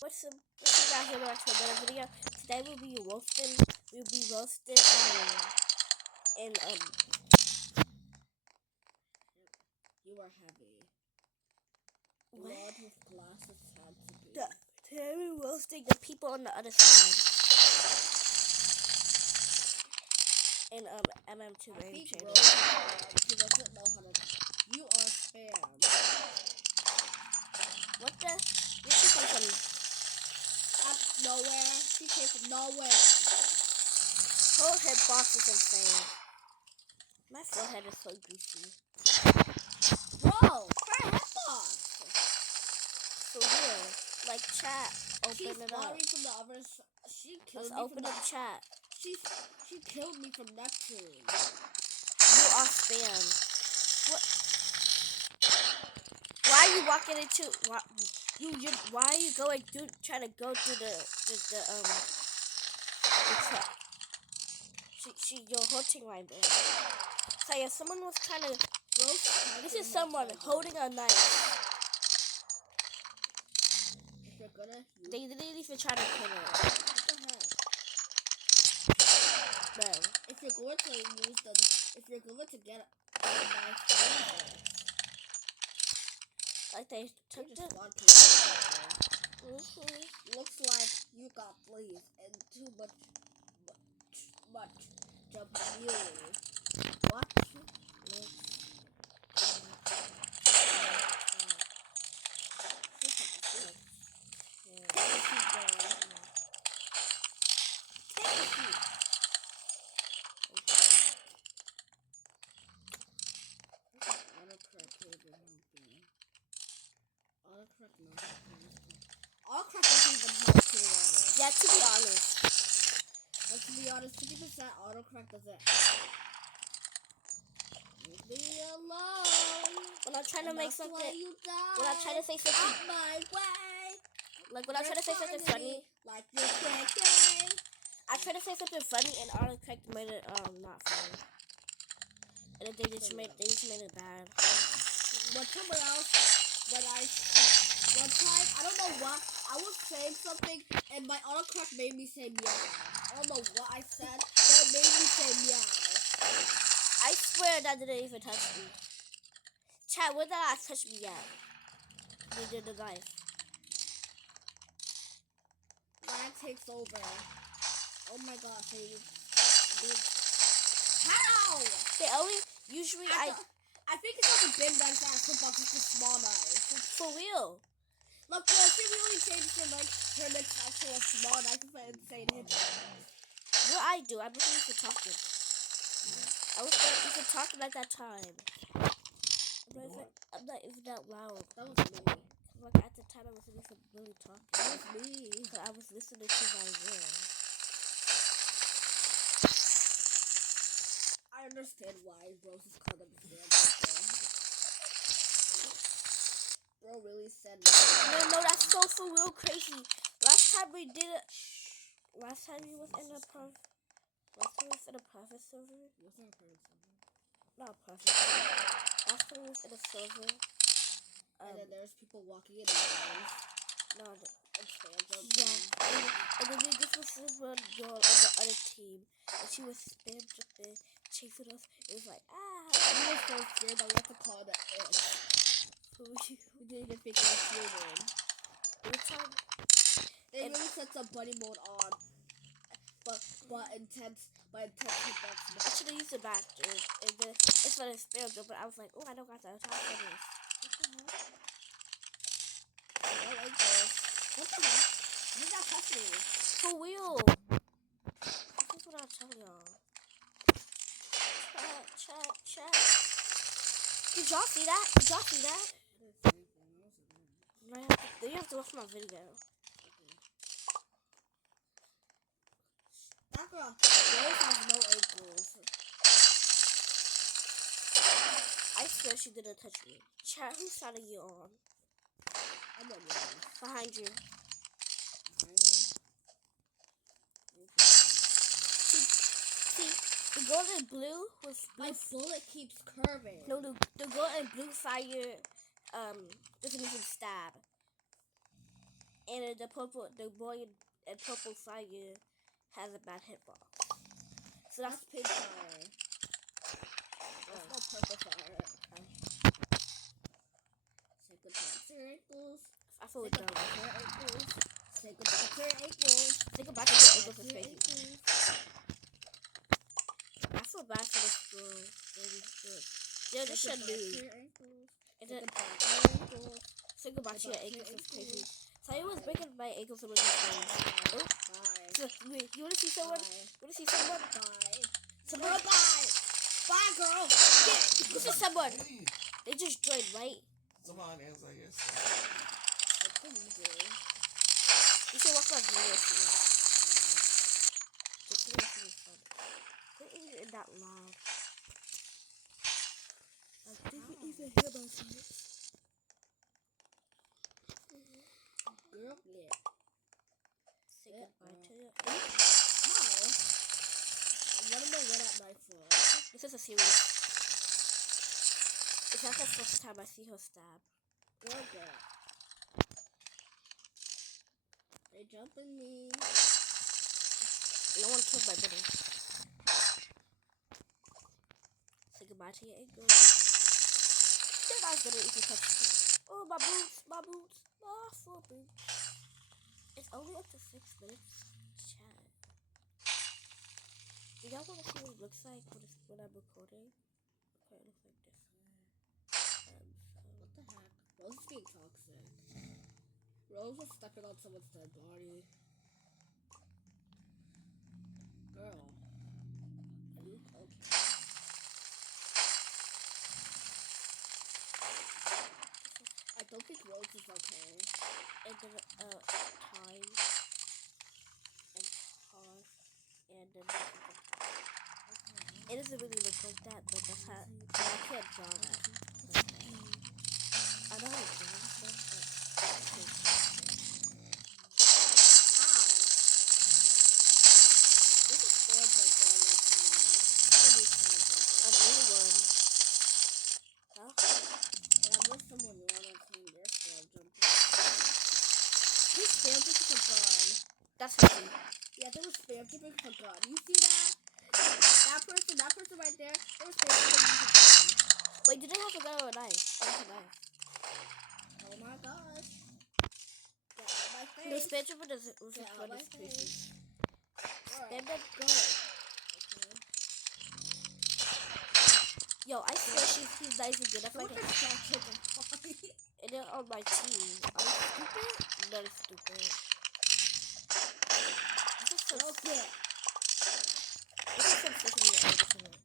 What's the guy here back to another video? Today we'll be roasting and You are heavy. Blood with glasses had to be. today we're roasting the people on the other side. And mm2 I channel. He doesn't know how to. You are spam. What the? You should come from Nowhere. She came from nowhere. her hitbox is insane. My forehead is so greasy. Bro, her hitbox. For real. Like chat. Open it up. From the others. She killed Let's me open up chat. She killed me from Neptune. You are spam. What? Why are you walking into why are you going trying to go through the truck? You're hurting right there. So yeah, someone was trying to this is someone holding a knife. If you're gonna They didn't even try to kill her. What the heck? Bro. If you're going to get a knife, Like they took the Looks like you got fleas and too much jump. What? Autocorrect doesn't even help too honest. Yeah, to be honest. Like, to be honest, 50% autocorrect doesn't help. Leave me alone. When I'm trying to make something, when I'm trying to say something out my way. Like when I try to say something funny, like you're thinking. I try to say something funny and autocorrect made it not funny. And then they just made it bad. One time, I don't know what, I was saying something and my autocorrect made me say meow. I don't know what I said, but it made me say meow. I swear that didn't even touch me. Chat, where did that touch me at? They did the knife. Lag takes over. Oh my god, how? They only, usually I think it's not a big knife that I put off, it's a small knife. For real. Look, well, I think we only changed from like her next knife to a small knife for insane hit. What I do, I wasn't even talking. I was not even talking at that time. I'm not even that loud. That was me. Like at the time I wasn't even really talking. That was me. So I was listening to my room. I understand why Rose is called up the Bro really said No, that's so for real crazy. Last time we did it. Last time we was in a private server. Wasn't a private server. Not a private server. Last time we was in a server. And then there's people walking in the lines. No, Yeah. And then this was one girl on the other team, and she was spam jumping, chasing us. It was like We were so scared that we had to call the X. We didn't even think it was human. They really set some buddy mode on, but intense hitbox. I should have used it back, dude. And then it's for the spam jump, but I was like, oh, I don't got the time for this. I like this. What the heck? You got touch me. For real. This is what I'll tell y'all. Chat. Did y'all see that? You have to watch my video. That girl has no ankles. I swear she didn't touch me. Chat, whose side are you on? I'm on yours. Behind you. See, the gold and blue was blue. My bullet keeps curving. No, the gold and blue fire doesn't even stab. And the boy in purple fire has a bad hitbox. So That's pink fire. That's not purple fire. Say goodbye to your ankles. I feel Say dumb. goodbye to your ankles. Say goodbye to your ankles. Say goodbye to your ankles is crazy. I feel bad for this girl. Yeah, this should do. Say goodbye to your ankles is crazy. Saya was breaking my ankles over this game. Oh. Bye. Wait, you wanna see someone? Bye. You wanna see someone? Bye. Someone? Girl, bye. Bye, girl. Yeah, this is someone. They just joined, right? Someone else, I guess. What can you do? You should watch my video too. The video is fun. Quit eating that loud. I didn't even hear myself. Girl, yeah. Say goodbye to your. How? I want to know where that knife from. This is a series. It's not the first time I see her stab. Girl, yeah. They jumping me. No one killed my brother. Say goodbye to your ankles. They're not gonna even touch me. Oh, my boots, my boots, my 4 boots. It's only up to 6 minutes. Chat. Do y'all want to see what it looks like when I'm recording? Okay, it looks like this. What the heck? Rose is being toxic. Rose was stepping on someone's dead body. Girl. Are you okay? I don't think Rose is okay. And then time and pause and then it doesn't really look like that, but that's how I can't draw that. I know how to draw stuff, but Wow. There's a storm like that like a new one. Huh? yeah, I wish someone wanted to see their storm jumping. Who's spam jumping for gun? That's easy. Yeah, they were spam jumping for gun. You see that? That person right there, they were spam jumping using gun. Wait, do they have a gun or a knife? Oh, that's a knife. Oh my gosh. Get out of my No, face. spam jumper doesn't Get out run of my this crazy. face. Spam that Go. gun. Okay. Yo, I swear he's nice and good. If I Someone can, can stop chicken party. and they're on my team. Are you stupid? Not stupid. This is some Okay. This is some freaking edition.